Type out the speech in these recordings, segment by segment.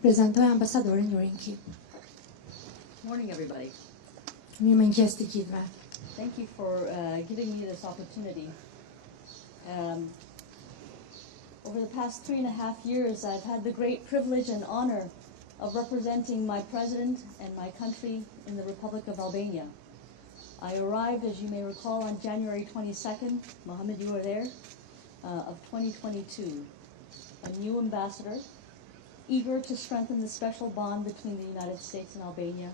Prezantoj ambasadorin Yuri Kim. Morning, everybody. Mirëmëngjes të gjithëve. Thank you for giving me this opportunity. Over the past 3.5 years, I've had the great privilege and honor of representing my president and my country in the Republic of Albania. I arrived, as you may recall, on January 22nd, Mohammed, you were there, of 2022, a new ambassador, eager to strengthen the special bond between the United States and Albania,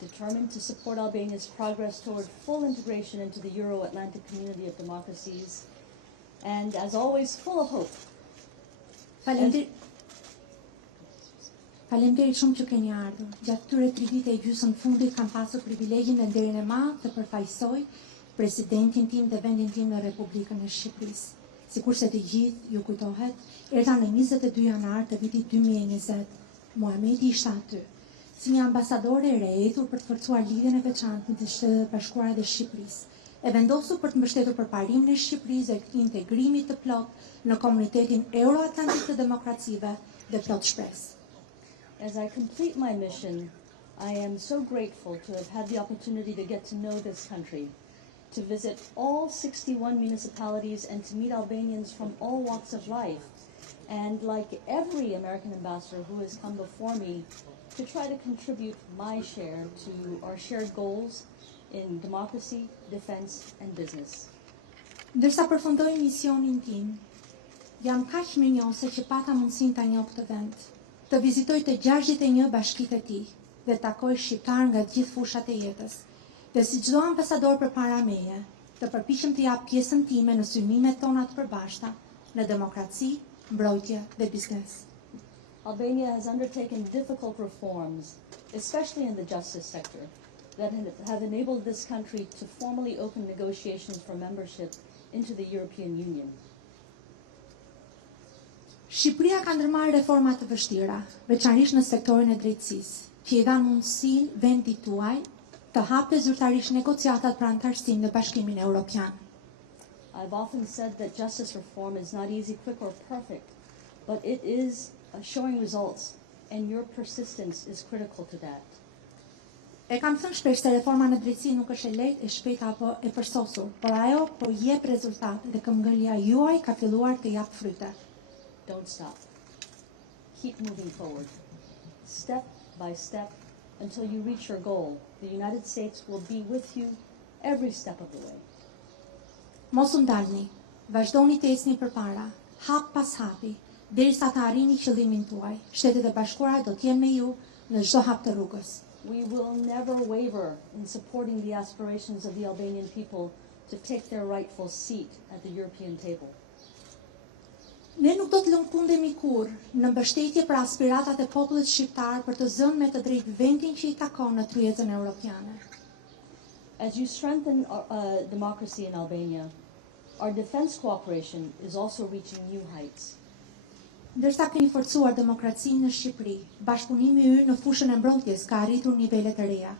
determined to support Albania's progress toward full integration into the Euro-Atlantic community of democracies, and as always, full of hope. Faleminderit shumë që keni ardhur. Gjatë këtyre 3 vite e gjysmë fundit kam pasur privilegjin dhe nderin e madh të përfaqësoj presidentin tim dhe vendin tim në Republikën e Shqipërisë. Sikurse të gjithë ju kujtohet, erdha në 22 janar të vitit 2020. Muhamedi ishte aty, si një ambasadore e rehetur për të forcuar lidhjen e veçantë midis Shtetit Bashkuar dhe Shqipërisë, e vendosur për të mbështetur përparimin e Shqipërisë dhe integrimit të plot në komunitetin euro-atlantik të demokracive dhe plot shpresë. As I complete my mission, I am so grateful to have had the opportunity to get to know this country, to visit all 61 municipalities and to meet Albanians from all walks of life, and like every American ambassador who has come before me, to try to contribute my share to our shared goals in democracy, defense, and business. Ndërsa përfundoj misionin tim, jam kaq mirënjohëse që pata mundësinë ta njoh këtë vend, të vizitoj të 61 bashkitë e tij dhe takoj shqiptar nga të gjithë fushat e jetës. Dhe si çdo ambasador përpara meje, të përpiqem të jap pjesën time në synimet tona të përbashkëta në demokraci, mbrojtje dhe biznes. Albania has undertaken difficult reforms, especially in the justice sector, that have enabled this country to formally open negotiations for membership into the European Union. Shqipëria ka ndërmarrë reforma të vështira, veçanërisht në sektorin e drejtësisë, që i dhanë mundësinë vendit tuaj të hapë zyrtarisht negociatat për anëtarësinë në Bashkimin Evropian. I've often said that justice reform is not easy, quick, or perfect, but it is showing results, and your persistence is critical to that. E kam thënë shpesh se reforma në drejtësi nuk është e lehtë, e shpejtë apo e përsosur, por ajo po jep rezultate dhe këmbgëlia juaj ka filluar të jap fryte. Don't stop. Keep moving forward, step by step, until you reach your goal. The United States will be with you every step of the way. Mos u ndalni, vazhdoni të ecni përpara, hap pas hapi, derisa të arrini qëllimin tuaj. Shtetet e Bashkuara do të jenë me ju në çdo hap të rrugës. We will never waver in supporting the aspirations of the Albanian people to take their rightful seat at the European table. Ne nuk do të lëngkundemi kurrë në mbështetje për aspiratat e popullit shqiptar për të zënë me të drejtë vendin që i takon në tryezën europiane. As you strengthen democracy in Albania, our defense cooperation is also reaching new heights. Ndërsa keni forcuar demokracinë në Shqipëri, bashkëpunimi ynë në fushën e mbrojtjes ka arritur nivele të reja.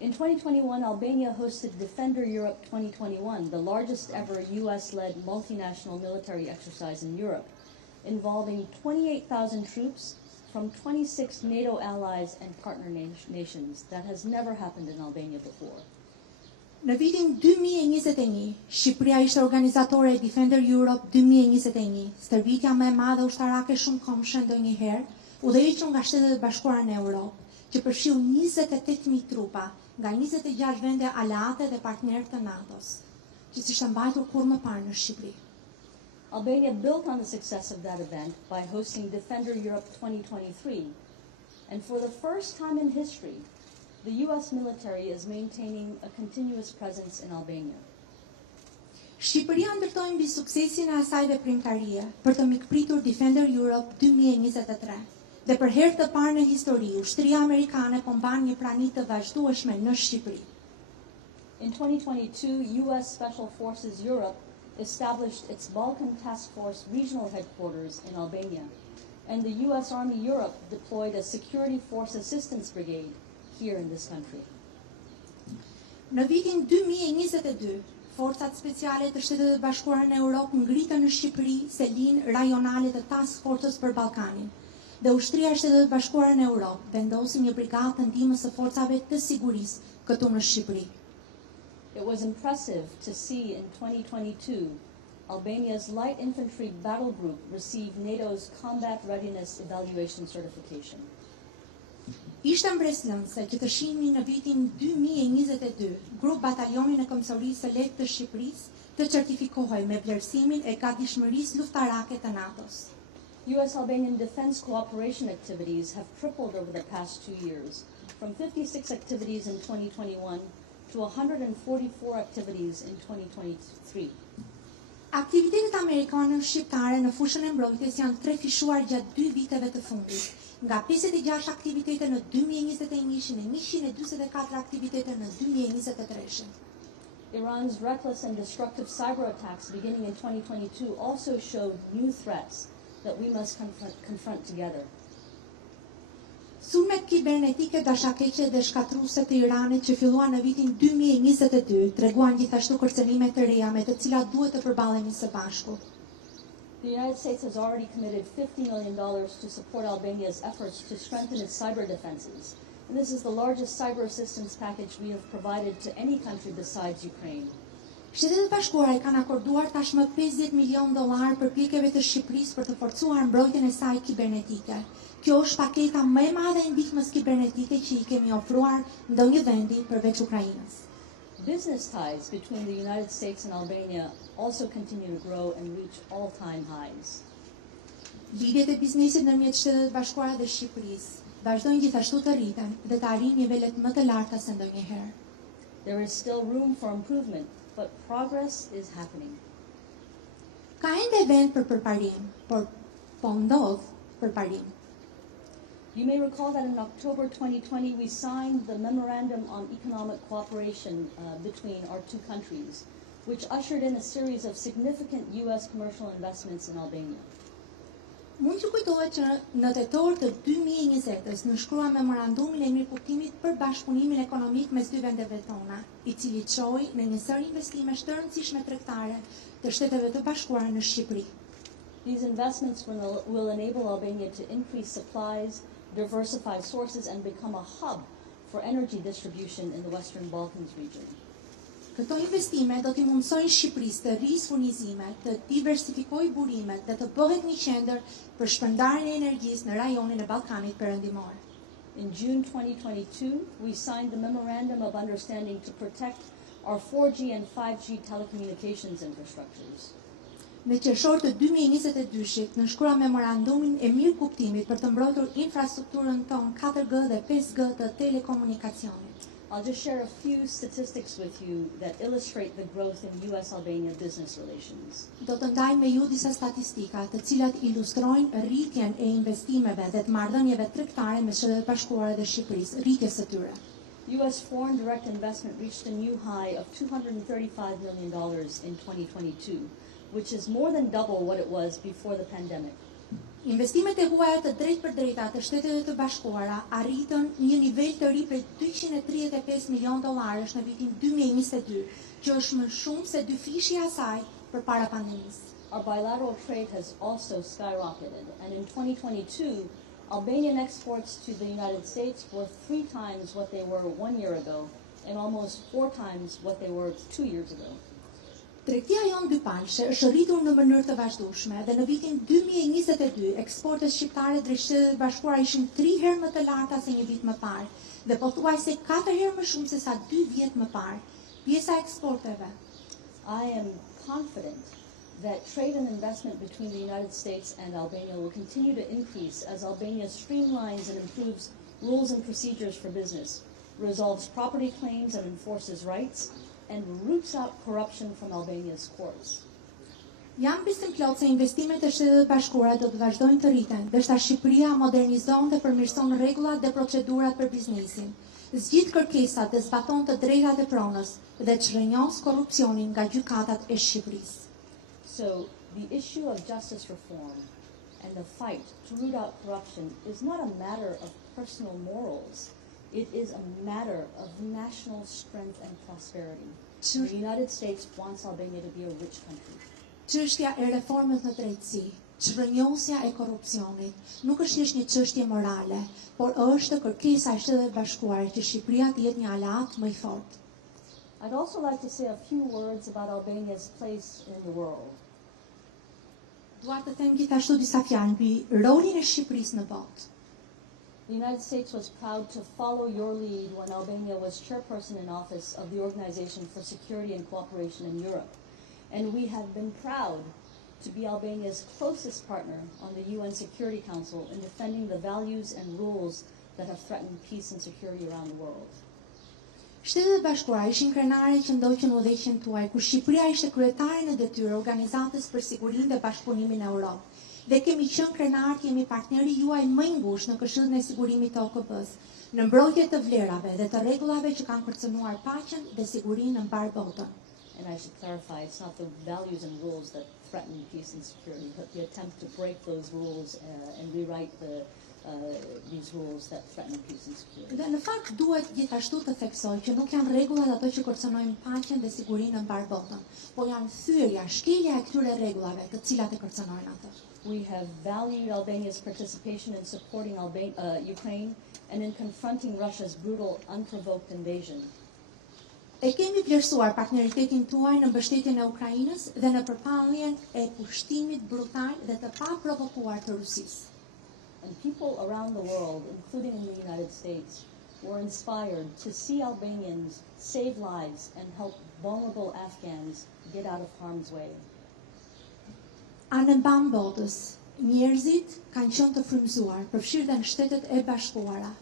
In 2021, Albania hosted Defender Europe 2021, the largest ever US-led multinational military exercise in Europe, involving 28,000 troops from 26 NATO allies and partner nations. That has never happened in Albania before. Në vitin 2021, Shqipëria ishte organizatore e Defender Europe 2021, stërvitja më e madhe ushtarake shumëkohëshe ndonjëherë, udhëhequr nga Shtetet e Bashkuara në Europë, që përfshiu 28.000 trupa nga 26 vende aleate dhe partnerë të NATO-s, që s'ishte mbajtur kurrë më parë në Shqipëri. Albania built on the success of that event by hosting Defender Europe 2023, and for the first time in history, the US military is maintaining a continuous presence in Albania. Shqipëria ndërtoi mbi suksesin e asaj veprimtarie për të mikpritur Defender Europe 2023. Dhe për herë të parë në histori, ushtria amerikane po mban një prani të vazhdueshme në Shqipëri. In 2022, US Special Forces Europe established its Balkan Task Force regional headquarters in Albania, and the US Army Europe deployed a Security Force Assistance Brigade here in this country. Në vitin 2022, forcat speciale të Shtetit e Bashkuara në Europë ngritën në Shqipëri selin rajonale të Task Force për Ballkanin, dhe ushtria e Shtetit Bashkuar në Europë vendosi një brigadë të ndihmës së forcave të sigurisë këtu në Shqipëri. It was impressive to see in 2022 Albania's light infantry battle group receive NATO's combat readiness evaluation certification. Ishte mbreslënse që të shihni në vitin 2022 grup bataljoni në Kombësorisë së Lehtë të Shqipërisë të certifikohej me vlerësimin e gatishmërisë luftarake të NATO-s. US-Albanian defense cooperation activities have tripled over the past 2 years, from 56 activities in 2021 to 144 activities in 2023. Aktivitetet amerikane shqiptare në fushën e mbrojtjes janë trefishuar gjatë 2 viteve të fundit. Nga 56 aktivitete në 2021 e 144 aktivitete në 2023. Iran's reckless and destructive cyber attacks beginning in 2022 also showed new threats that we must confront together. Sulmet kibernetike dashakeqe dhe shkatruese të Iranit që filluan në vitin 2022 treguan gjithashtu kërcënime të reja me të cilat duhet të përballemi së bashku. The United States has already committed $50 million to support Albania's efforts to strengthen its cyber defenses, and this is the largest cyber assistance package we have provided to any country besides Ukraine. Shtetet Bashkuara i kanë akorduar tashmë $50 milion për pjekjeve të Shqipërisë për të forcuar mbrojtjen e saj kibernetike. Kjo është paketa më e madhe e ndihmës kibernetike që i kemi ofruar ndonjë vendi përveç Ukrainës. Business ties between the United States and Albania also continue to grow and reach all-time highs. Lidhjet e biznesit ndërmjet Shtetet Bashkuara dhe Shqipërisë vazhdojnë gjithashtu të rriten dhe të arrijnë nivelet më të larta se ndonjëherë. There is still room for improvement, but progress is happening. Ka ende vend për përparim, por po ndodh përparim. You may recall that in October 2020 we signed the Memorandum on Economic Cooperation between our two countries, which ushered in a series of significant US commercial investments in Albania. Mund të kujtohet që në tetor të 2020-s nënshkrua memorandumin e mirëkuptimit për bashkëpunimin ekonomik mes dy vendeve tona, i cili çoi në një sër investimesh të rëndësishme tregtare të Shteteve të Bashkuara në Shqipëri. These investments will enable Albania to increase supplies, diversify sources, and become a hub for energy distribution in the Western Balkans region. Këto investime do t'i mundsojnë Shqipërisë të rrisë furnizimet, të diversifikojë burimet dhe të bëhet një qendër për shpërndarjen e energjisë në rajonin e Ballkanit Perëndimor. In June 2022, we signed the Memorandum of Understanding to protect our 4G and 5G telecommunications infrastructures. Në qershor të 2022-shit nënshkrua memorandumin e mirëkuptimit për të mbrojtur infrastrukturën tonë 4G dhe 5G të telekomunikacionit. I'll just share a few statistics with you that illustrate the growth in US-Albania business relations. Do të ndaj me ju disa statistika të cilat ilustrojnë rritjen e investimeve dhe të marrëdhënieve tregtare me Shtetet Bashkuara dhe Shqipërisë, rritjes së tyre. US foreign direct investment reached a new high of $235 million in 2022, which is more than double what it was before the pandemic. Investimet e huaja të drejtpërdrejta të Shteteve të Bashkuara arritën një nivel të ri prej $235 milion në vitin 2022, që është më shumë se 2 asaj përpara pandemisë. Our bilateral trade has also skyrocketed, and in 2022, Albanian exports to the United States were 3 times what they were 1 year ago, and almost 4 times what they were 2 years ago. Tregtia jonë dypalshe është rritur në mënyrë të vazhdueshme dhe në vitin 2022 eksportet shqiptare drejt Shtetit Bashkuara ishin 3 herë më të larta se një vit më parë dhe pothuajse 4 herë më shumë se sa 2 vjet më parë. Pjesa e eksporteve. I am confident that trade and investment between the United States and Albania will continue to increase as Albania streamlines and improves rules and procedures for business, resolves property claims and enforces rights, and roots out corruption from Albania's courts. Jam besim plot se investimet e Shtetit Bashkuara do të vazhdojnë të rriten, ndërsa Shqipëria modernizon dhe përmirëson rregullat dhe procedurat për biznesin, zgjidh kërkesat dhe zbaton të drejtat e pronës dhe çrrënjos korrupsionin nga gjykatat e Shqipërisë. So, the issue of justice reform and the fight to root out corruption is not a matter of personal morals. It is a matter of national strength and prosperity. The United States wants Albania to be a rich country. Çështja e reformës në drejtësi Çrrënjosja e korrupsionit nuk është thjesht një çështje morale, por është kërkesa e Shtetit Bashkuar që Shqipëria të jetë një aleat më i fortë. I'd also like to say a few words about Albania's place in the world. Dua të them gjithashtu disa fjalë mbi rolin e Shqipërisë në botë. The United States was proud to follow your lead when Albania was chairperson in office of the Organization for Security and Cooperation in Europe. And we have been proud to be Albania's closest partner on the UN Security Council in defending the values and rules that have threatened peace and security around the world. Shtetet e Bashkuara ishin krenare që ndoqën udhëheqjen tuaj, kur Shqipëria ishte kryetare në detyrë Organizatës për Sigurinë dhe Bashkëpunimin në Europë. Dhe kemi qenë krenar, kemi partneri juaj më i ngushtë në Këshillin e Sigurimit të OKB-s, në mbrojtje të vlerave dhe të rregullave që kanë kërcënuar paqen dhe sigurinë në mbar botën. And I should clarify, it's not the values and rules that threaten peace and security, but the attempt to break those rules and rewrite these rules that threaten peace and security. Dhe në fakt duhet gjithashtu të theksoj që nuk janë rregullat ato që kërcënojnë paqen dhe sigurinë në mbar botën, por janë thyerja, shkelja e këtyre rregullave të cilat e kërcënojnë ato. We have valued Albania's participation in supporting Ukraine and in confronting Russia's brutal, unprovoked invasion. E kemi vlerësuar partneritetin tuaj në mbështetjen e Ukrainës dhe në përpalljen e pushtimit brutal dhe të paprovokuar të Rusisë. And people around the world, including in the United States, were inspired to see Albanians save lives and help vulnerable Afghans get out of harm's way. Anë mban botës, njerëzit kanë qenë të frymëzuar, përfshirë dhe në Shtetet e Bashkuara,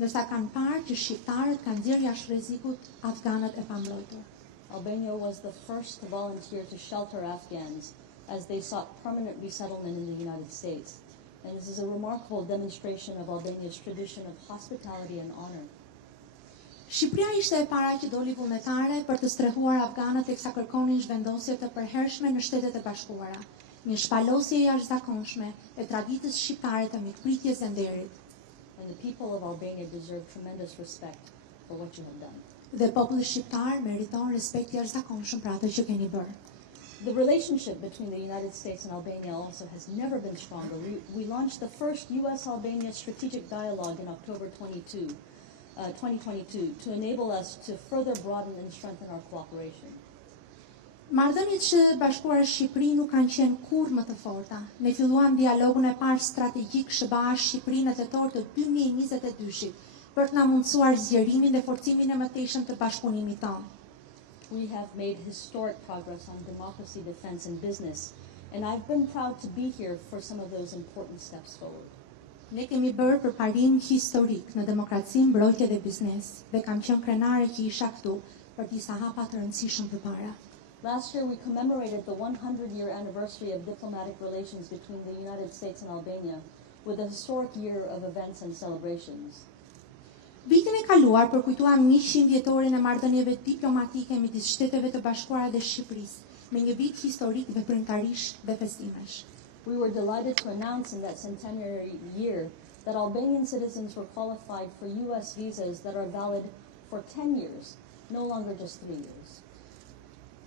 ndërsa kanë parë që shqiptarët kanë nxjerrë jashtë rrezikut afganët e pambrojtur. Albania was the first to volunteer to shelter Afghans as they sought permanent resettlement in the United States. And this is a remarkable demonstration of Albania's tradition of hospitality and honor. Shqipëria ishte e para që doli vullnetare për të strehuar afganët teksa kërkonin zhvendosje të përhershme në Shtetet e Bashkuara, një shpalosje e jashtëzakonshme e traditës shqiptare të mikpritjes dhe nderit. And the people of Albania deserve tremendous respect for what you have done. Dhe populli shqiptar meriton respekt i jashtëzakonshëm për atë që keni bërë. The relationship between the United States and Albania also has never been stronger. We launched the first U.S.-Albania strategic dialogue in October 2022 to enable us to further broaden and strengthen our cooperation. Marrëdhëniet që Bashkuara Shqipëri nuk kanë qenë kurrë më të forta. Ne filluam dialogun e parë strategjik SHBA Shqipëri në tetor të 2022-shit për të na mundësuar zgjerimin dhe forcimin e mëtejshëm të bashkëpunimit tonë. We have made historic progress on democracy, defense, and business, and I've been proud to be here for some of those important steps forward. Ne kemi bërë përparim historik në demokraci, mbrojtje dhe biznes, dhe kam qenë krenare që isha këtu për disa hapa të rëndësishëm përpara. Last year, we commemorated the 100-year anniversary of diplomatic relations between the United States and Albania with a historic year of events and celebrations. Vitin e kaluar përkujtuam 100 vjetorin e marrëdhënieve diplomatike midis Shteteve të Bashkuara dhe Shqipërisë me një vit historik veprimtarish dhe festimesh. We were delighted to announce in that centenary year that Albanian citizens were qualified for U.S. visas that are valid for 10 years, no longer just 3 years.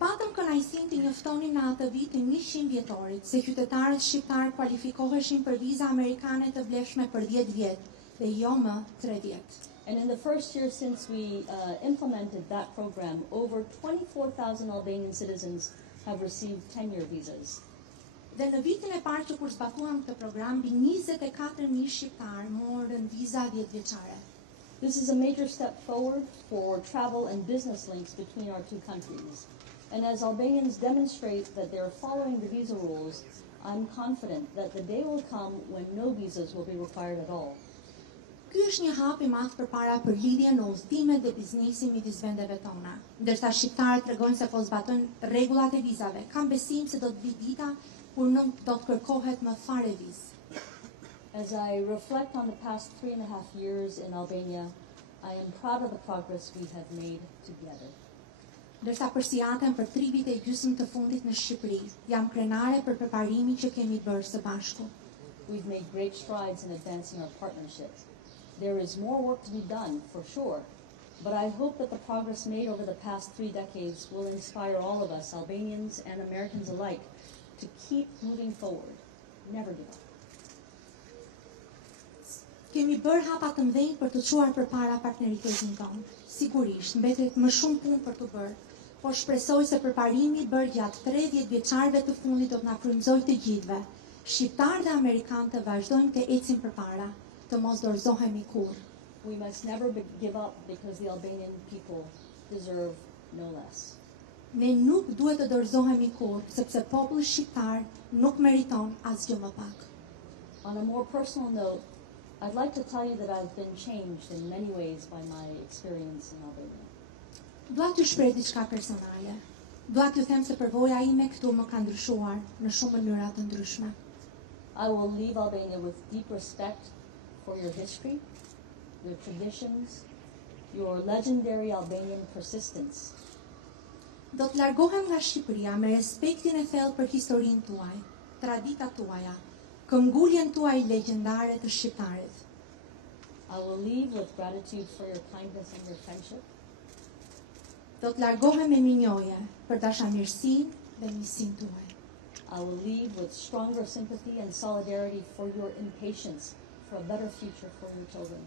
Patëm kënaqësinë të njoftonin në atë vit të 100 vjetorit se qytetarët shqiptar kualifikoheshin për viza amerikane të vlefshme për 10 vjet dhe jo më 3 vjet. And in the first year since we implemented that program, over 24,000 Albanian citizens have received 10-year visas. Dhe në vitin e parë që kur zbatuam këtë program, mbi 24.000 shqiptar morën viza 10 vjeçare. This is a major step forward for travel and business links between our two countries. And as Albanians demonstrate that they are following the visa rules, I'm confident that the day will come when no visas will be required at all. Ky është një hap i madh përpara për lidhjen në udhëtimet dhe biznesin midis vendeve tona. Ndërsa shqiptarët tregojnë se po zbatojnë rregullat e vizave, kam besim se do të vijë dita kur nuk do të kërkohet më fare vizë. As I reflect on the past 3.5 years in Albania, I am proud of the progress we have made together. Ndërsa përsijatem për 3 vite e gjysmë të fundit në Shqipëri, jam krenare për përparimin që kemi bërë së bashku. We've made great strides in advancing our partnership. There is more work to be done, for sure, but I hope that the progress made over the past 3 decades will inspire all of us, Albanians and Americans alike, to keep moving forward. Never give up. Kemi bërë hapa të mëdhenj për të çuar përpara partneritetin tonë. Sigurisht, mbetet më shumë punë për të bërë, por shpresoj se përparimi bërë gjatë 30 vjeçarëve të fundit do të na frymëzojë të gjithëve. Shqiptarë dhe amerikanë të vazhdojmë të ecim përpara, të mos dorëzohemi kurrë. We must never give up because the Albanian people deserve no less. Ne nuk duhet të dorëzohemi kurrë, sepse populli shqiptar nuk meriton asgjë më pak. On a more personal note, I'd like to tell you that I've been changed in many ways by my experience in Albania. Dua t'ju shpreh diçka personale. Dua t'ju them se përvoja ime këtu më ka ndryshuar në shumë mënyra të ndryshme. I will leave Albania with deep respect for your history, your traditions, your legendary Albanian persistence. Do të largohem nga Shqipëria me respektin e thellë për historinë tuaj, traditat tuaja, këmbguljen tuaj legjendare të shqiptarit. I will leave with gratitude for your kindness and your friendship. Do të largohem me minjoje për dashamirësinë dhe miqësinë tuaj. I will leave with stronger sympathy and solidarity for your impatience for a better future for your children.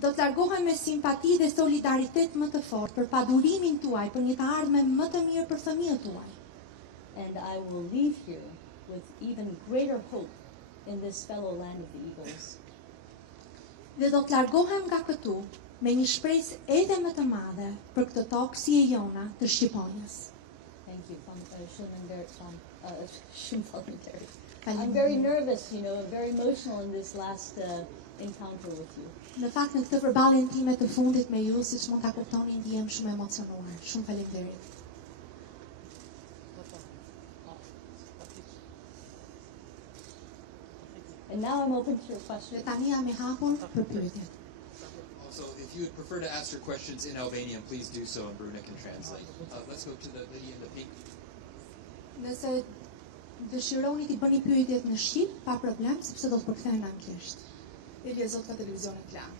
Do të largohem me simpati dhe solidaritet më të fortë për padurimin tuaj për një të ardhme më të mirë për fëmijët tuaj. And I will leave here with even greater hope in this fellow land of the eagles. Dhe do të largohem nga këtu me një shpresë edhe më të madhe për këtë tokë si e jona të Shqiponjës. Thank you. I'm very nervous, you know, and very emotional in this last encounter with you. Në fakt në këtë përballjen time të fundit me ju, siç mund ta kuptoni, ndihem shumë emocionuar. Shumë faleminderit. And now I'm open to your questions. Dhe tani jam I hapur për pyetjet. Also, if you would prefer to ask your questions in Albanian, please do so, and Bruna can translate. Let's go to the lady in the pink. Nëse dëshironi t'i bëni pyetjet në shqip, pa problem, sepse do të përkthehen në anglisht. Elja Zot ka televizionin Klan.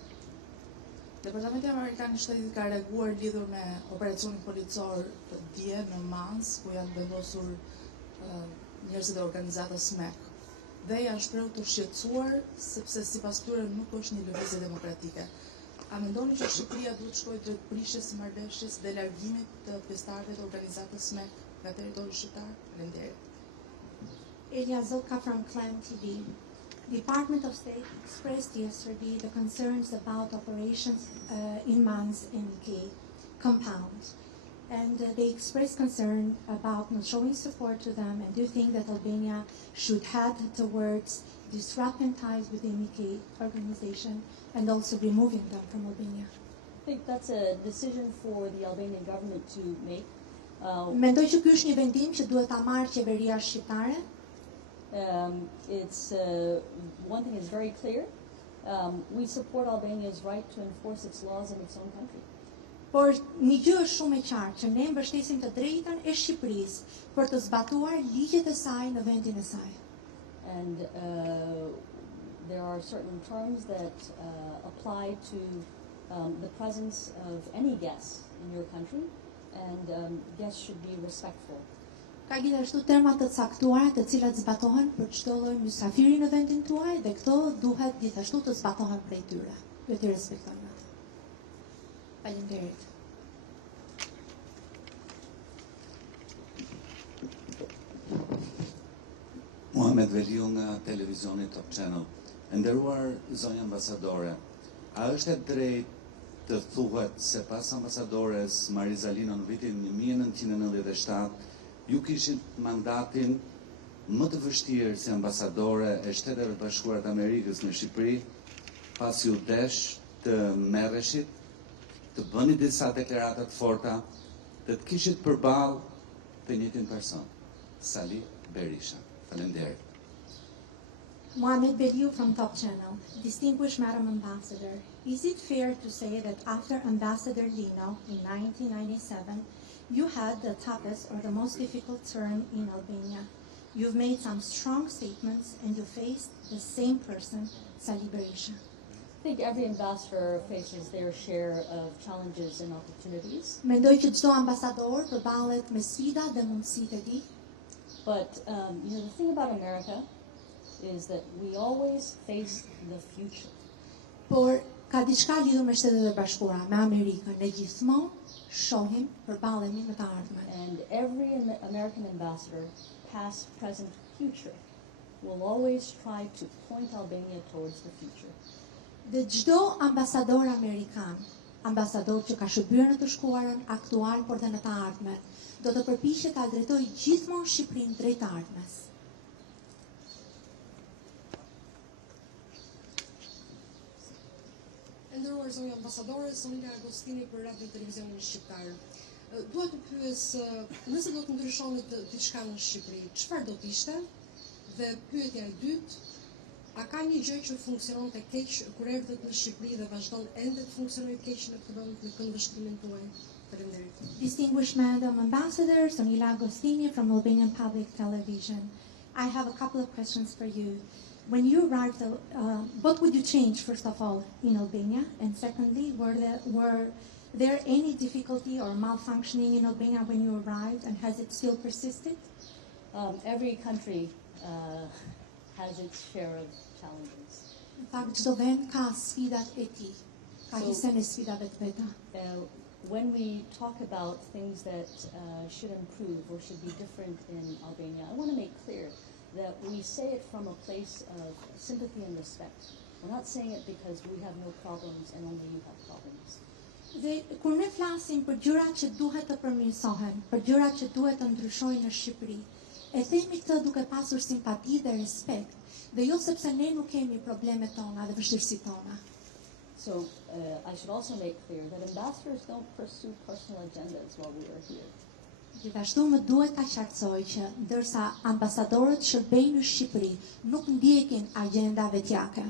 Departamenti Amerikan I Shtetit ka reaguar lidhur me operacionin policor të dje në Mans, ku janë vendosur njerëzit e organizatës SMEK. Dhe janë shprehur të shqetësuar sepse sipas tyre nuk është një lëvizje demokratike. A mendoni që Shqipëria duhet të shkojë drejt prishjes së marrëveshjes dhe largimit të pjesëtarëve të organizatës SMEK nga territori shqiptar? Faleminderit. Elja Zotka from Clan TV. The Department of State expressed yesterday the concerns about operations in Mans NK compound. And they expressed concern about not showing support to them, and do think that Albania should head towards disrupting ties with the MEK organization and also removing them from Albania. I think that's a decision for the Albanian government to make. Mendoj që ky është një vendim që duhet ta marrë qeveria shqiptare. One thing is very clear. We support Albania's right to enforce its laws in its own country. Por një gjë është shumë e qartë që ne mbështesim të drejtën e Shqipërisë për të zbatuar ligjet e saj në vendin e saj. And there are certain terms that apply to the presence of any guest in your country, and guests should be respectful. Ka gjithashtu terma të caktuara të cilat zbatohen për çdo lloj mysafiri në vendin tuaj dhe këto duhet gjithashtu të zbatohen prej tyre. Le të respektojmë atë. Faleminderit. Muhamet Veliu nga televizioni Top Channel. Nderuar zonjë ambasadore, a është e drejtë të thuhet se pas ambasadores Marizalino në vitin 1997 ju kishit mandatin më të vështirë si ambasadore e Shteteve të Bashkuara të Amerikës në Shqipëri, pas ju desh të merreshit, të bëni disa deklarata të forta, të kishit përballë të njëjtin person, Sali Berisha. Faleminderit. Mohamed Beliu from Top Channel. Distinguished Madam Ambassador, is it fair to say that after Ambassador Lino in 1997, you had the toughest or the most difficult term in Albania? You've made some strong statements and you faced the same person, Sali Berisha. I think every ambassador faces their share of challenges and opportunities. Mendoj që çdo ambasador përballet me sfida dhe mundësitë e tij. But the thing about America is that we always face the future. Por ka diçka lidhur me Shtetet e Bashkuara, me Amerikën, ne gjithmonë shohim, përballemi me të ardhmen. And every American ambassador, past, present, future, will always try to point Albania towards the future. Dhe çdo ambasador amerikan, ambasador që ka shërbyer në të shkuarën, aktual por dhe në të ardhmen, do të përpiqet ta drejtojë gjithmonë Shqipërinë drejt të ardhmes. Nderuar zonjë ambasadore, Sonila Agostini për radio televizionin shqiptar. Dua të pyes, nëse do të ndryshonit diçka në Shqipëri, çfarë do të ishte? Dhe pyetja e dytë, a ka një gjë që funksionon të keq kur erdhët në Shqipëri dhe vazhdon ende të funksionojë keq në këtë vend në këndvështrimin tuaj? Faleminderit. Distinguished Madam Ambassador Sonila Agostini from Albanian Public Television. I have a couple of questions for you. When you arrived, what would you change, first of all, in Albania? And secondly, were there any difficulty or malfunctioning in Albania when you arrived, and has it still persisted? Every country has its share of challenges. Në fakt, çdo vend ka sfidat e tij, ka hisën e sfidave të veta. When we talk about things that should improve or should be different in Albania, I want to make clear that we say it from a place of sympathy and respect. We're not saying it because we have no problems and only you have problems. Dhe kur ne flasim për gjërat që duhet të përmirësohen, për gjërat që duhet të ndryshojnë në Shqipëri, e themi këtë duke pasur simpati dhe respekt, dhe jo sepse ne nuk kemi problemet tona dhe vështirësitë tona. So I should also make clear that ambassadors don't pursue personal agendas while we are here. Gjithashtu më duhet ta qartësoj që ndërsa ambasadorët shërbejnë në Shqipëri, nuk ndjekin agenda vetjake.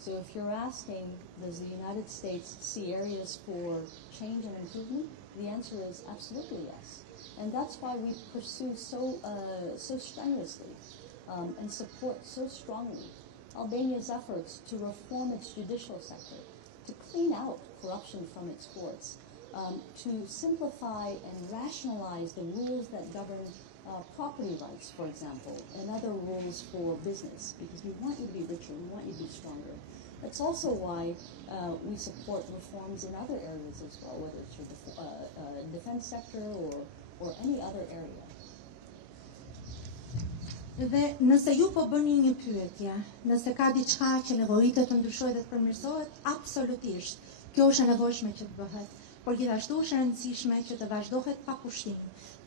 So if you're asking, does the United States see areas for change and improvement? The answer is absolutely yes. And that's why we pursue so strenuously and support so strongly Albania's efforts to reform its judicial sector, to clean out corruption from its courts, to simplify and rationalize the rules that govern property rights, for example, and other rules for business, because we want you to be richer, we want you to be stronger. That's also why we support reforms in other areas as well, whether it's the defense sector or any other area. Dhe nëse ju po bëni një pyetje, nëse ka diçka që nevojitet të ndryshojë dhe të përmirësohet, absolutisht, kjo është e nevojshme që të bëhet, por gjithashtu është e rëndësishme që të vazhdohet pa kushtim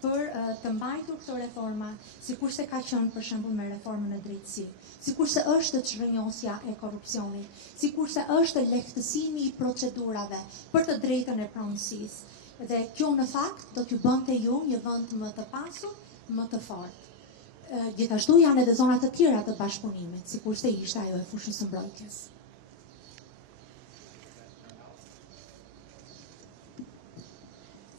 për të mbajtur këto reforma, sikurse ka qenë për shembull me reformën e drejtësisë, sikurse është çrrënjosja e korrupsionit, sikurse është lehtësimi i procedurave për të drejtën e pronësisë. Dhe kjo në fakt do t'ju bënte ju një vend më të pasur, më të fortë. Gjithashtu janë edhe zona të tjera të bashkëpunimit, sikurse ishte ajo e fushës së mbrojtjes.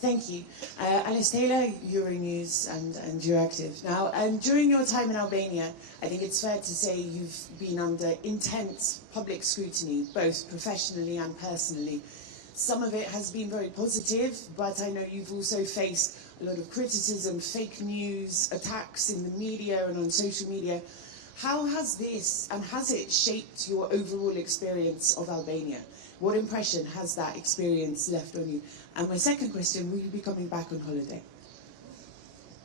Thank you. Alice Taylor, Yuri News and Euractiv. Now, during your time in Albania, I think it's fair to say you've been under intense public scrutiny, both professionally and personally. Some of it has been very positive, but I know you've also faced a lot of criticism, fake news, attacks in the media and on social media. How has this, and has it shaped your overall experience of Albania? What impression has that experience left on you? And my second question, will you be coming back on holiday?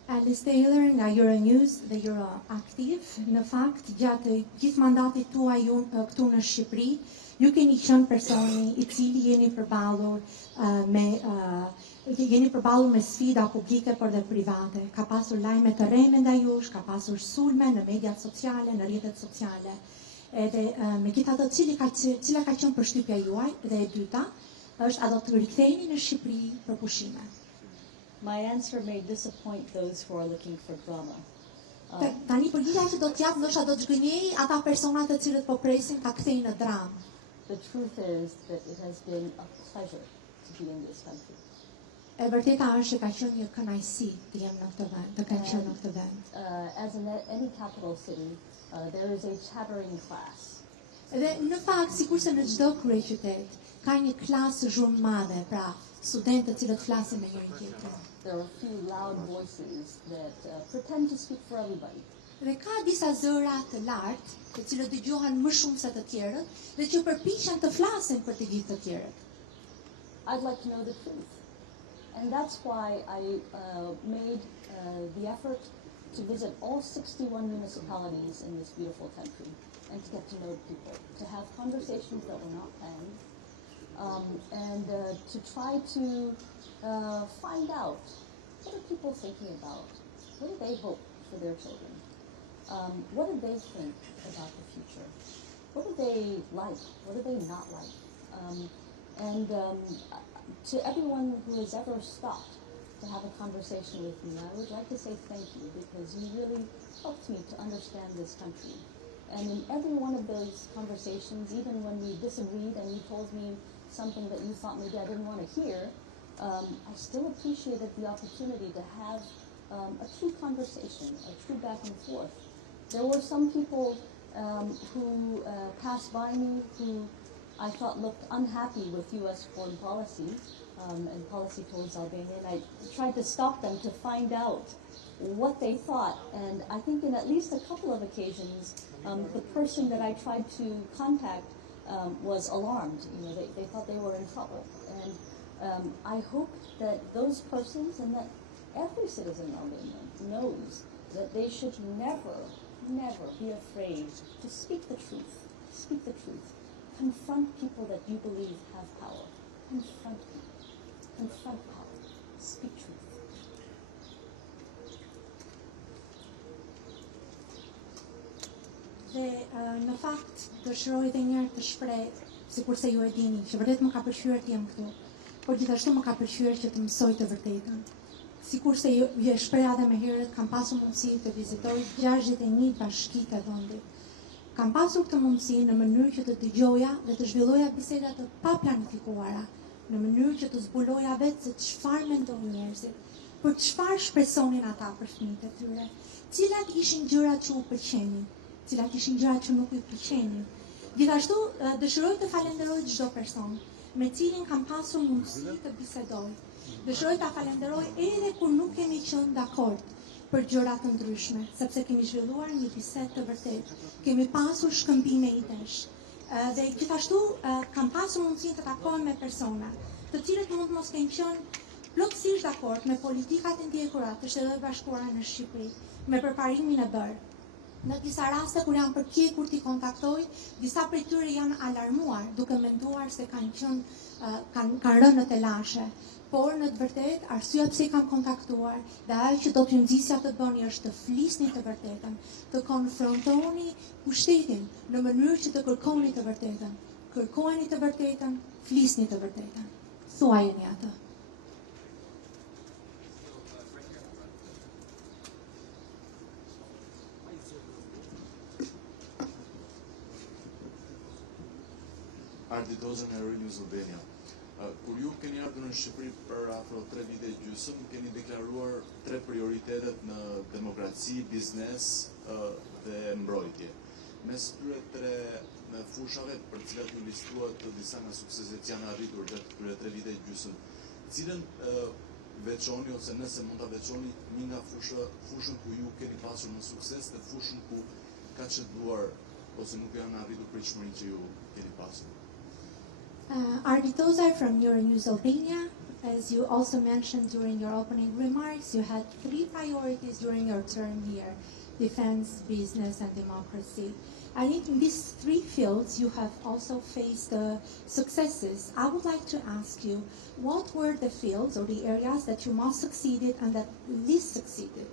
Alice Taylor nga Euronews dhe Euractiv, në fakt gjatë gjithë mandatit tuaj këtu në Shqipëri, ju keni qenë personi i cili jeni përballur me sfida publike por dhe private. Ka pasur lajme të rreme ndaj jush, ka pasur sulme në mediat sociale, në rrjetet sociale. Edhe me gjithë ato cila ka qenë përshtypja juaj, dhe e dyta është a do të riktheheni në Shqipëri për pushime. My answer may disappoint those who are looking for drama. Tani përgjigja që do t'jap ndoshta do të zgënjej ata persona të cilët po presin ta kthejnë në dramë. The truth is that it has been a pleasure to be in this country. E vërteta është që ka qenë një kënaqësi të jem në këtë vend, të kem qenë në këtë vend. As in any capital city, there is a chattering class. Dhe në fakt, sikurse në çdo kryeqytet, ka një klasë zhurmëmadhe, pra studentë të cilët flasin me njëri tjetrin. There are a few loud voices that pretend to speak for everybody. Dhe ka disa zëra të lartë, të cilët dëgjohen më shumë se të tjerët, dhe që përpiqen të flasin për të gjithë të tjerët. I'd like to know the truth. And that's why I made the effort to visit all 61 municipalities in this beautiful country and to get to know people, to have conversations that were not planned, and to try to find out, what are people thinking about? What do they hope for their children? What do they think about the future? What do they like? What do they not like? To everyone who has ever stopped to have a conversation with me, I would like to say thank you, because you really helped me to understand this country. And in every one of those conversations, even when we disagreed and you told me something that you thought maybe I didn't want to hear, I still appreciated the opportunity to have a true conversation, a true back and forth. There were some people who passed by me who I thought looked unhappy with U.S. foreign policy and policy towards Albania, and I tried to stop them to find out what they thought. And I think in at least a couple of occasions, the person that I tried to contact was alarmed. You know, they thought they were in trouble. And I hope that those persons, and that every citizen in Albania knows that they should never be afraid to speak the truth. Speak the truth. Confront people that you believe have power. Confront people. Confront power. Speak truth. Dhe në fakt dëshiroj edhe një herë të shpreh, sikurse ju e dini, që vërtet më ka pëlqyer të jem këtu, por gjithashtu më ka pëlqyer që të mësoj të vërtetën. Sikurse ju e shpreha edhe më herët, kam pasur mundësi të vizitoj 61 bashki të vendit. Kam pasur këtë mundësi në mënyrë që të dëgjoja dhe të zhvilloja biseda të paplanifikuara, në mënyrë që të zbuloja vetë se çfarë mendojnë njerëzit, për çfarë shpresonin ata për fëmijët e tyre, cilat ishin gjërat që u pëlqenin, cilat ishin gjërat që nuk i pëlqenin. Gjithashtu dëshiroj të falenderoj çdo person me cilin kam pasur mundësi të bisedoj. Dëshiroj ta falenderoj edhe kur nuk kemi qenë dakord për gjëra të ndryshme, sepse kemi zhvilluar një bisedë të vërtetë. Kemi pasur shkëmbime idesh. Dhe gjithashtu kam pasur mundësinë të takohem me persona, të cilët mund mos kenë qenë plotësisht dakord me politikat e ndjekura të Shtetit Bashkuar në Shqipëri, me përparimin e bërë. Në disa raste kur janë përpjekur t'i kontaktoj, disa prej tyre janë alarmuar, duke menduar se kanë rënë në telashe. Por në të vërtetë, arsyeja pse i kam kontaktuar dhe ajo që do t'ju nxisja të bëni është të flisni të vërtetën, të konfrontoni pushtetin në mënyrë që të kërkoni të vërtetën. Kërkojeni të vërtetën, flisni të vërtetën. Thuajeni atë. Arditozën e Çrrënjosjes Albania. Kur ju keni ardhur në Shqipëri për afro 3 vite gjysmë, keni deklaruar 3 prioritetet në demokraci, biznes dhe mbrojtje. Mes këtyre 3 fushave për cilat ju listuat të disa nga sukseset që janë arritur gjatë këtyre 3 vite gjysmë, cilën veçoni ose nëse mund ta veçoni një nga fushën ku ju keni pasur më sukses dhe fushën ku ka çduar ose nuk janë arritur pritshmërinë që ju keni pasur. Arditoza from Euronews Albania, as you also mentioned during your opening remarks, you had 3 priorities during your term here: defense, business, and democracy. I think in these 3 fields you have also faced successes. I would like to ask you, what were the fields or the areas that you most succeeded and that least succeeded?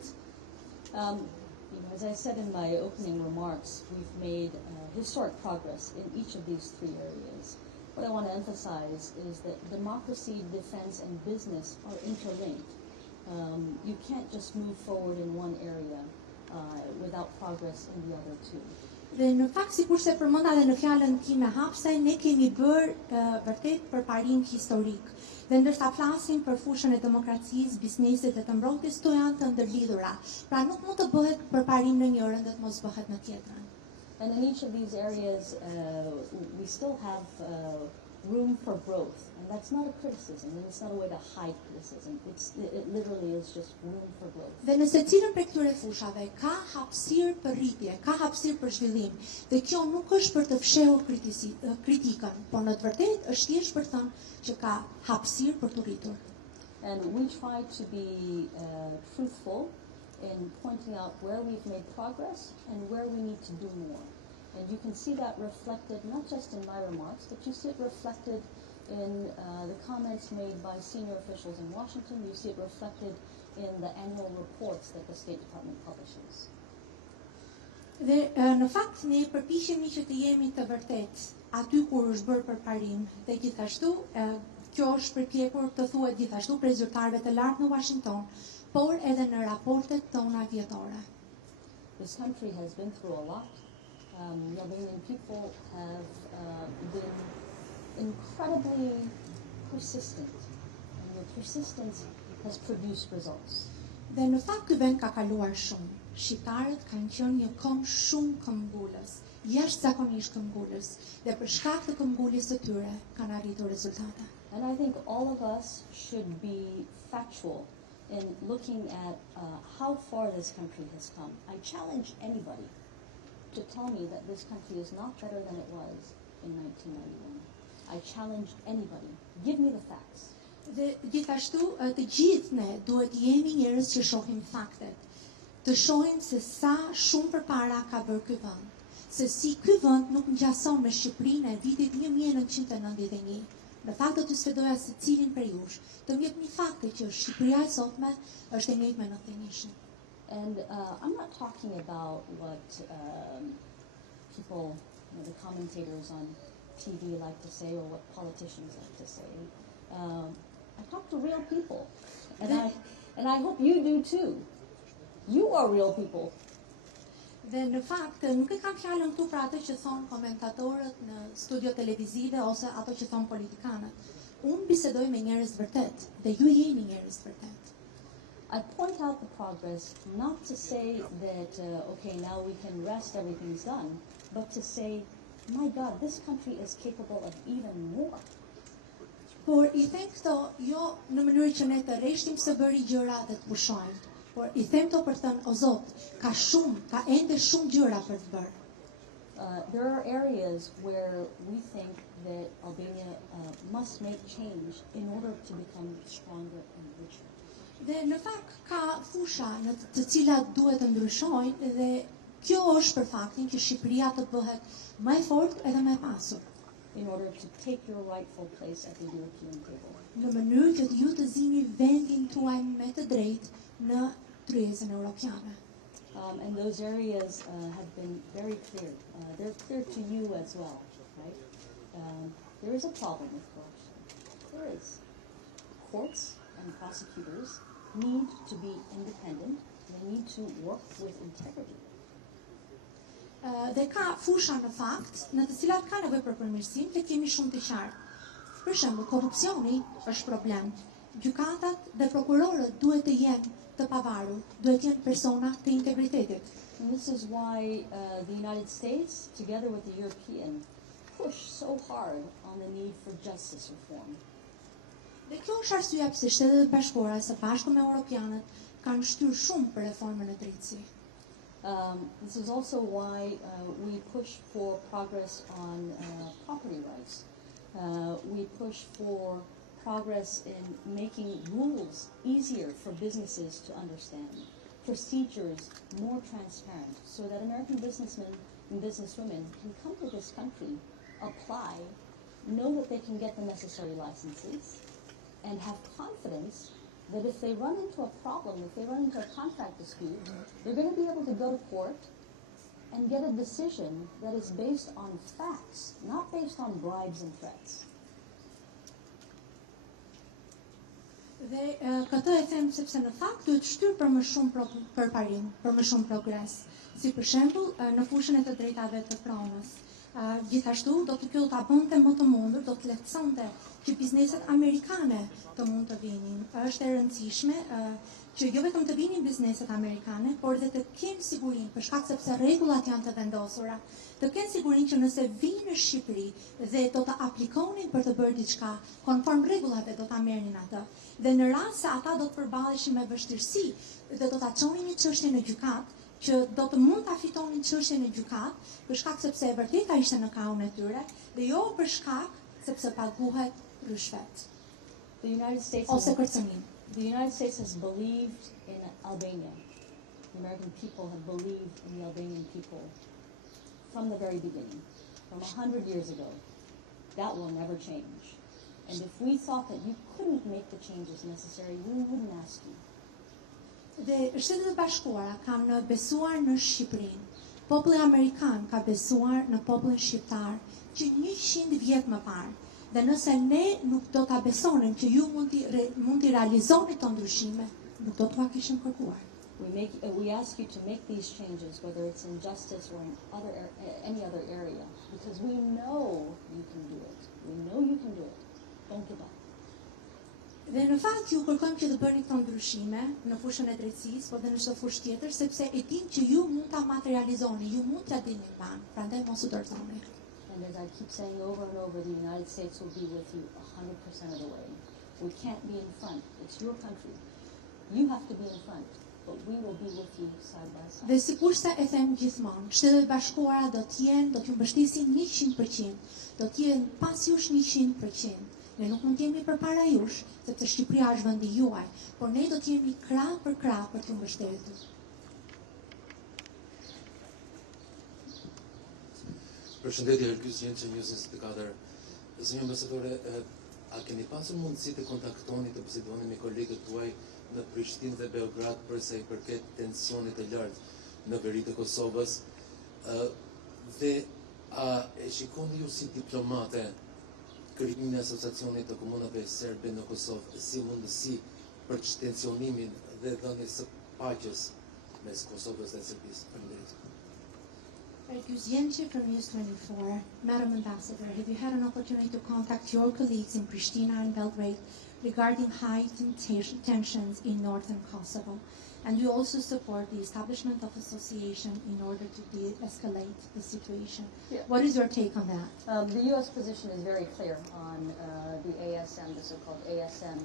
As I said in my opening remarks, we've made historic progress in each of these 3 areas. What I want to emphasize is that democracy, defense, and business are interlinked. You can't just move forward in one area without progress in the other 2. Dhe në fakt, sikurse përmenda edhe në fjalën time hapse, ne kemi bërë vërtet përparim historik. Dhe ndërsa flasim për fushën e demokracisë, biznesit dhe të mbrojtjes, to janë të ndërlidhura. Pra nuk mund të bëhet përparim në njërin dhe të mos bëhet në tjetrën. And in each of these areas, we still have room for growth. And that's not a criticism, and it's not a way to hide criticism. It literally is just room for growth. Dhe nëse cilën prej këtyre fushave ka hapësirë për rritje, ka hapësirë për zhvillim, dhe kjo nuk është për të fshehur kritikën, por në të vërtetë është thjesht për të thënë që ka hapësirë për të rritur. And we try to be truthful in pointing out where we've made progress and where we need to do more. And you can see that reflected not just in my remarks, but you see it reflected in the comments made by senior officials in Washington. You see it reflected in the annual reports that the State Department publishes. Dhe në fakt ne përpiqemi që të jemi të vërtetë aty kur është bërë përparim, dhe gjithashtu kjo është përpjekur të thuhet gjithashtu për zyrtarëve të lartë në Washington, por edhe në raportet tona vjetore. This country has been through a lot. The Albanian people have been incredibly persistent, and the persistence has produced results. Dhe në fakt ky vend ka kaluar shumë. Shqiptarët kanë qenë një këmbë shumë këmbgulës, jashtëzakonisht këmbgulës, dhe për shkak të këmbguljes së tyre kanë arritur rezultate. And I think all of us should be factual in looking at how far this country has come. I challenge anybody to tell me that this country is not better than it was in 1991. I challenge anybody. Give me the facts. Dhe gjithashtu të gjithë ne duhet jemi njerëz që shohim faktet, të shohim se sa shumë përpara ka bërë ky vend, se si ky vend nuk ngjason me Shqipërinë e vitit 1991. Në fakt do të sfidoja secilin prej jush të më jepni fakte që Shqipëria e sotme është e njëjtë me 91-shin. And I'm not talking about what people, the commentators on TV like to say, or what politicians like to say. I talk to real people, and I hope you do too. You are real people. Dhe në fakt nuk e kam fjalën këtu për atë që thon komentatorët në studio televizive ose ato që thon politikanët. Unë bisedoj me njerëz të vërtet dhe ju jeni njerëz të vërtet. I point out the progress not to say that okay, now we can rest, everything's done, but to say, my God, this country is capable of even more. Por I them këto jo në mënyrë që ne të rreshtim se bëri gjëra dhe të pushojmë, por I them këto për të thënë, o Zot, ka ende shumë gjëra për të bërë. There are areas where we think that Albania must make change in order to become stronger and richer. Dhe në fakt ka fusha në të cilat duhet të ndryshojnë dhe kjo është për faktin që Shqipëria të bëhet më e fortë edhe më e pasur. In order to take your rightful place at the European table. Në mënyrë që ju të zini vendin tuaj me të drejtë në tryezën europiane. And those areas have been very clear. They're clear to you as well, right? There is a problem with corruption. There is. Courts and prosecutors need to be independent. They need to work with integrity. Dhe ka fusha në fakt në të cilat ka nevojë për përmirësim dhe kemi shumë të qartë. Për shembull, korrupsioni është problem. Gjykatat dhe prokurorët duhet të jenë të pavarur, duhet të jenë persona të integritetit. And this is why the United States, together with the European, push so hard on the need for justice reform. Dhe kjo është arsyeja pse Shtetet e Bashkuara së bashku me Europianët kanë shtyrë shumë për reformën e drejtësisë. This is also why we push for progress on property rights. We push for progress in making rules easier for businesses to understand, procedures more transparent, so that American businessmen and businesswomen can come to this country, apply, know that they can get the necessary licenses, and have confidence that if they run into a problem, if they run into a contract dispute, they're going to be able to go to court and get a decision that is based on facts, not based on bribes and threats. Dhe këtë e them sepse në fakt duhet shtyrë për më shumë përparim, për më shumë progres. Si për shembull në fushën e të drejtave të pronës. Gjithashtu kjo do ta bënte më të mundur, do të lehtësonte që bizneset amerikane të mund të vinin. Është e rëndësishme që jo vetëm të vinin bizneset amerikane, por dhe të kenë sigurinë, për shkak sepse rregullat janë të vendosura, të kenë sigurinë që nëse vinë në Shqipëri dhe do të aplikonin për të bërë diçka konform rregullave, do ta merrnin atë. Dhe në rast se ata do të përballeshin me vështirësi dhe do ta çonin një çështje në gjykatë, që do të mund ta fitonin çështjen në gjykatë, për shkak sepse e vërteta ishte në kaun e tyre, dhe jo për shkak sepse paguhet rishvet ose kërcënim. The United States has believed in Albania. The American people have believed in the Albanian people from the very beginning, from 100 years ago. That will never change. And if we thought that you couldn't make the changes necessary, we wouldn't ask you. Dhe Shtetet e Bashkuara kanë besuar në Shqipërinë. Populli amerikan ka besuar në popullin shqiptar që 100 vjet më parë. Dhe nëse ne nuk do ta besonim që ju mund t'i realizoni këto ndryshime, nuk do t'ua kishim kërkuar. We ask you to make these changes, whether it's in justice or in any other area, because we know you can do it. We know you can do it. Don't give up. Dhe në fakt ju kërkojmë që të bëni këto ndryshime në fushën e drejtësisë, por dhe në çdo fushë tjetër, sepse e dim që ju mund ta materializoni, ju mund t'ia dini plan, prandaj mos u dorëzoni. And as I keep saying over and over, the United States will be with you 100% of the way. We can't be in front. It's your country. You have to be in front, but we will be with you side by side. Dhe sikurse e them gjithmonë, Shtetet e Bashkuara do t'ju mbështesin 100%, do t'jenë pas jush 100%. Ne nuk mund t'jemi përpara jush, sepse Shqipëria është vendi juaj, por ne do t'jemi krah për t'ju mbështetur. Përshëndetje, Ergjys Jeni, Çrrënjosja 24. Zonja ambasadore, a keni pasur mundësi të kontaktoni, të bisedoni me kolegët tuaj në Prishtinë dhe Beograd për sa i përket tensionit të lartë në veri të Kosovës? Dhe a e shikoni ju si diplomate krijimin e asociacionit të komunave serbe në Kosovë si mundësi për tensionimin dhe dhënies së paqes mes Kosovës dhe Serbisë? Faleminderit. Ergjys Jeni from News 24. Madam Ambassador, have you had an opportunity to contact your colleagues in Pristina and Belgrade regarding heightened tensions in northern Kosovo? And you also support the establishment of association in order to de-escalate the situation. Yeah. What is your take on that? The U.S. position is very clear on the ASM, the so-called ASM.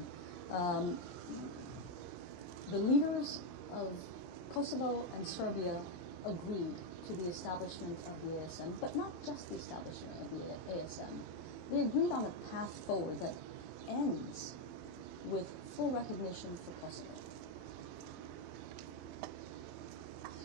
The leaders of Kosovo and Serbia agreed to the establishment of the ASM, but not just the establishment of the ASM. They agreed on a path forward that ends with full recognition for Kosovo.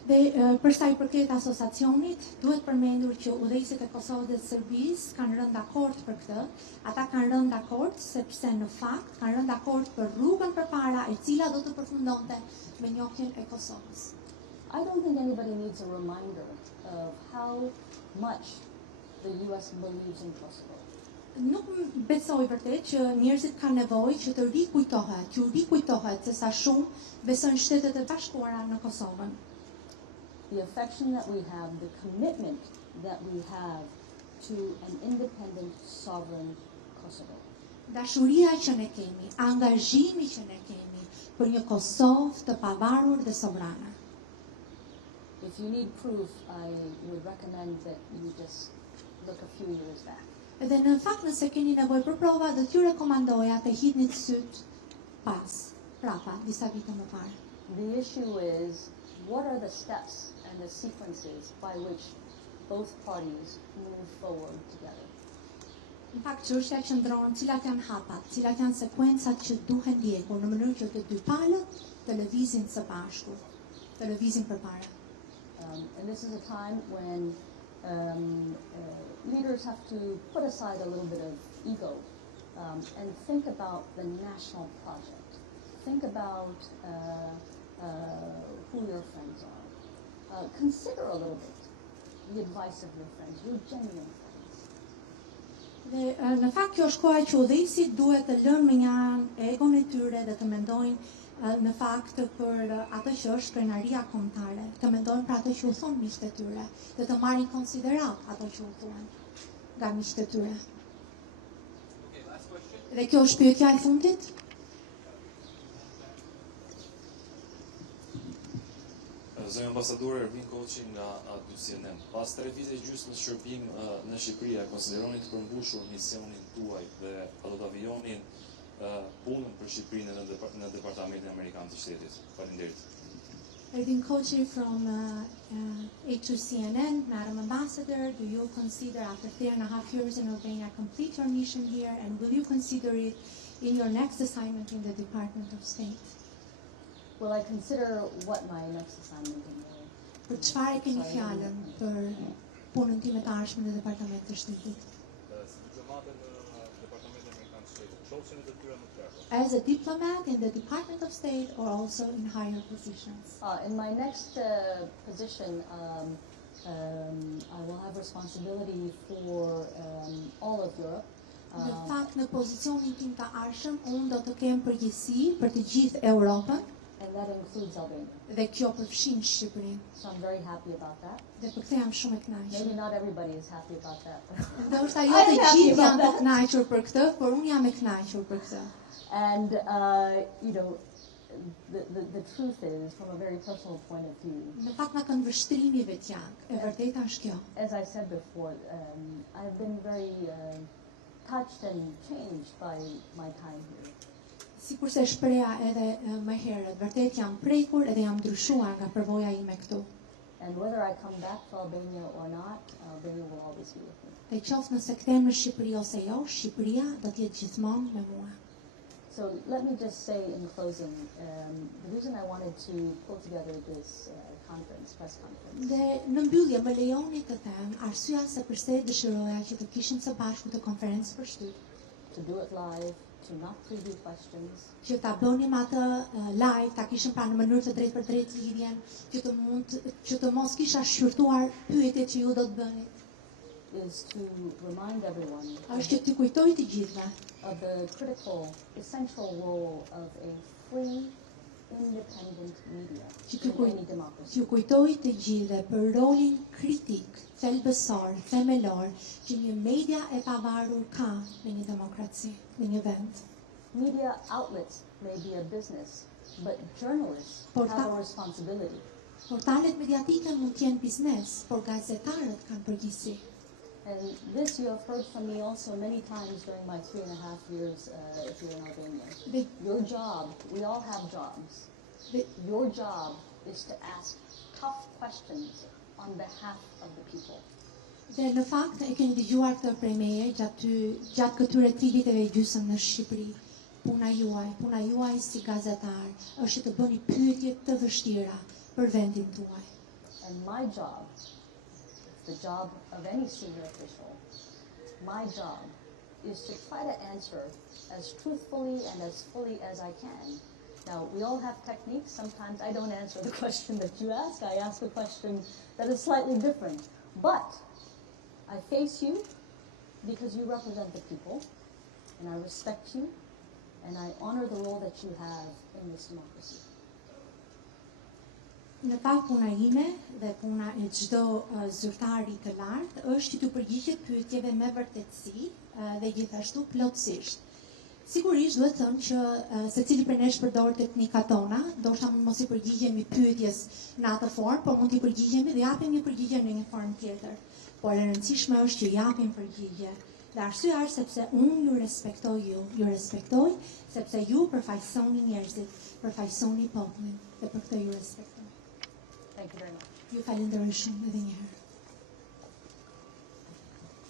Dhe për sa i përket asociacionit, duhet përmendur që udhëheqësit e Kosovës dhe Serbisë kanë rënë dakord për këtë. Ata kanë rënë dakord sepse në fakt kanë rënë dakord për rrugën përpara e cila do të përfundonte me njohjen e Kosovës. I don't think anybody needs a reminder of how much the U.S. believes in Kosovo. Nuk besoj vërtet që njerëzit kanë nevojë që të rikujtohet se sa shumë besojnë Shtetet e Bashkuara në Kosovën. The affection that we have, the commitment that we have to an independent, sovereign Kosovo. Dashuria që ne kemi, angazhimi që ne kemi për një Kosovë të pavarur dhe sovrane. If you need proof, I would recommend that you just look a few years back. Dhe në fakt nëse keni nevojë për prova, do t'ju rekomandoja të hidhni syt prapa, disa vite më parë. The issue is, what are the steps and the sequences by which both parties move forward together? Në fakt çështja qëndron cilat janë hapat, cilat janë sekuencat që duhen ndjekur në mënyrë që të dy palët të lëvizin së bashku, të lëvizin përpara. And this is a time when leaders have to put aside a little bit of ego and think about the national project. Think about who your friends are. Consider a little bit the advice of your friends, your genuine friends. Dhe në fakt kjo është koha që udhëheqësit duhet të lënë me një anë egon e tyre dhe të mendojnë në fakt për atë që është krenaria kombëtare, të mendojnë për atë që u thon miqtë e tyre, dhe të marrin konsiderat ato që u thuan nga miqtë e tyre. Okay, last question. Dhe kjo është pyetja e fundit. Zonja ambasadore Ervin Koçi nga abcnews. Pas 3 vite gjysmë shërbim në Shqipëri, a konsideroni të përmbushur misionin tuaj dhe a do të avionin punën për Shqipërinë në Departamentin Amerikan të Shtetit? Faleminderit. Ervin Koçi from A2CNN, Madam Ambassador, do you consider after 3.5 years in Albania complete your mission here, and will you consider it in your next assignment in the Department of State? Will I consider what my next assignment in the Për çfarë e keni fjalën për punën time të ardhshme në Departamentin të Shtetit? As a diplomat in the Department of State or also in higher positions? In my next position, I will have responsibility for all of Europe. Në fakt, në pozicionin tim të ardhshëm, unë do të kem përgjegjësi për të gjithë Europën. And that includes Albania. Dhe kjo përfshin Shqipërinë. So I'm very happy about that. Dhe për këtë jam shumë e kënaqur. Maybe not everybody is happy about that. Ndoshta jo të gjithë janë të kënaqur për këtë, por unë jam e kënaqur për këtë. And you know, the truth is, from a very personal point of view, Në fakt nga këndvështrimi vetjak, e vërteta është kjo. as I said before, I've been very touched and changed by my time here. Sikur se shpreha edhe më herët, vërtet jam prekur edhe jam ndryshuar nga përvoja ime këtu. And whether I come back to Albania or not, Albania will always be with me. Dhe qoftë nëse kthehem në Shqipëri ose jo, Shqipëria do të jetë gjithmonë me mua. So let me just say in closing, the reason I wanted to pull together this press conference, Dhe në mbyllje më lejoni të them arsyeja se pse dëshiroja që të kishim së bashku të konferencë për shtyp, to do it live, to not preview questions, që ta bënim atë live, ta kishim pra në mënyrë të drejtë për drejtë lidhjen, që të mos kisha shqyrtuar pyetjet që ju do të bëni. is to remind everyone Është që t'ju kujtoj të gjithëve of the critical, essential role of a free, independent media in any democracy. T'ju kujtoj të gjithëve për rolin kritik, thelbësor, themelor që një media e pavarur ka në një demokraci, në një vend. Media outlets may be a business, but journalists have a responsibility. Portalet mediatike mund të jenë biznes, por gazetarët kanë përgjegjësi. And this you have heard from me also many times during my 3.5 years here in Albania. Your job, we all have jobs. Your job is to ask tough questions on behalf of the people. Dhe në fakt e keni dëgjuar këtë prej meje gjatë këtyre 3 viteve gjysmë në Shqipëri. Puna juaj si gazetar është të bëni pyetje të vështira për vendin tuaj. And my job, the job of any senior official, my job is to try to answer as truthfully and as fully as I can. Now, we all have techniques. Sometimes I don't answer the question that you ask. I ask a question that is slightly different. But I face you because you represent the people, and I respect you, and I honor the role that you have in this democracy. Në fakt puna ime dhe puna e çdo zyrtari të lartë është që të përgjigjet pyetjeve me vërtetësi dhe gjithashtu plotësisht. Sigurisht duhet thënë që secili prej nesh përdor teknikat tona, ndoshta mund mos i përgjigjemi pyetjes në atë formë, por mund t'i përgjigjemi dhe japim një përgjigje në një formë tjetër. Por e rëndësishme është që japim përgjigje. Dhe arsyeja është sepse unë ju respektoj sepse ju përfaqësoni njerëzit, përfaqësoni popullin dhe për këtë ju respektoj. Thank you very much. Ju falenderoj shumë edhe një herë.